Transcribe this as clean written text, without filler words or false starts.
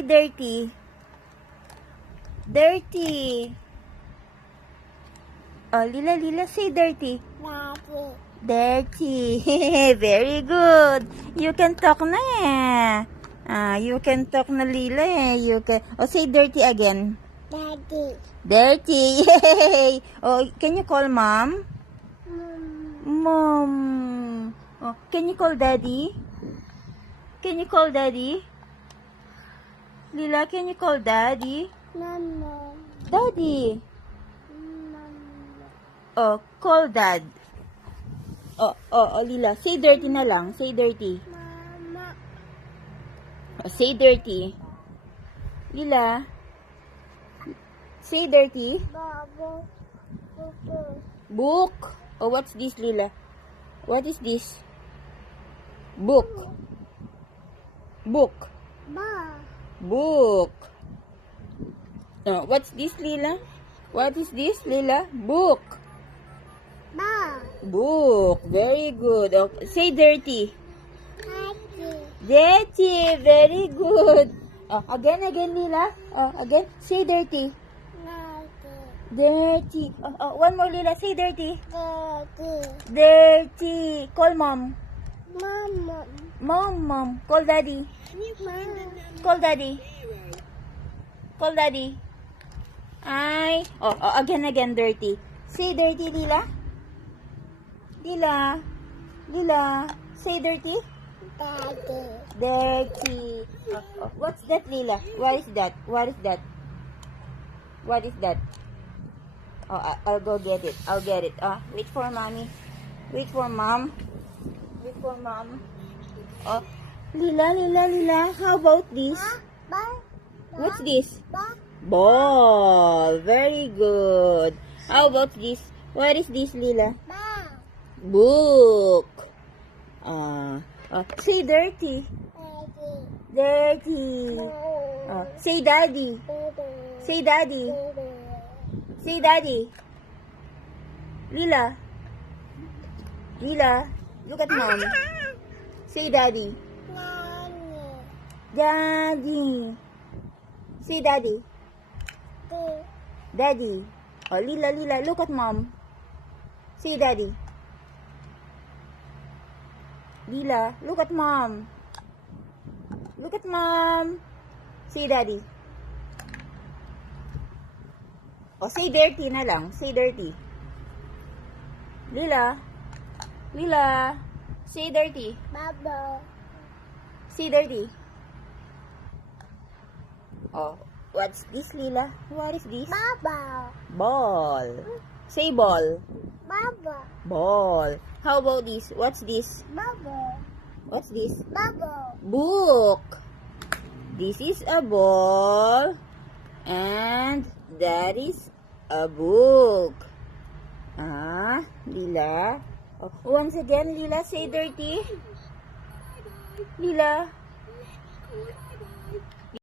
say dirty. Dirty. Oh, Lila, say dirty. Dirty. Very good. You can talk na eh. You can talk na, Lila eh. You can. Oh, say dirty again. Daddy. Dirty. Yay. Oh, can you call mom? Mom. Oh, can you call daddy? Can you call daddy? Lila, can you call daddy? Mama. Daddy. Mama. Oh, call dad. Oh, Lila. Say dirty na lang. Say dirty. Mama. Oh, say dirty. Lila. Say dirty. Baba. Baba. Book. Oh, what's this, Lila? What is this? Book. Book. Ba. Book. Oh, what's this, Lila? What is this, Lila? Book. Ba. Book. Very good. Oh, say dirty. Daddy. Dirty. Very good. Oh, again, Lila. Oh, again. Say dirty. Daddy. Dirty. Oh, one more, Lila. Say dirty. Daddy. Dirty. Call mom. Mama. Mom. Call daddy. Mama. Call daddy. Call daddy. Ay. Oh, again, dirty. Say dirty, Lila. Lila. Say dirty. Daddy. Dirty. Oh, what's that, Lila? What is that? What is that? Oh, I'll go get it. I'll get it. Wait for mommy. Wait for mom. Oh, Lila. How about this? Ba. What's this? Ba. Ball. Very good. How about this? What is this, Lila? Ba. Book. Say dirty. Daddy. Dirty. Say daddy. Say daddy. Say daddy. Lila. Look at mom. Say daddy. Daddy. Say daddy. Daddy. Oh, Lila, look at mom. Say daddy. Lila, look at mom. Look at mom. Say daddy. Oh, say dirty na lang. Say dirty. Lila. Say dirty. Baba. Say dirty. Oh, what's this, Lila? What is this? Baba. Ball. Say ball. Baba. Ball. How about this? What's this? Baba. What's this? Baba. Book. This is a ball. And that is a book. Lila. Oh, once again, Lila, say dirty. Lila.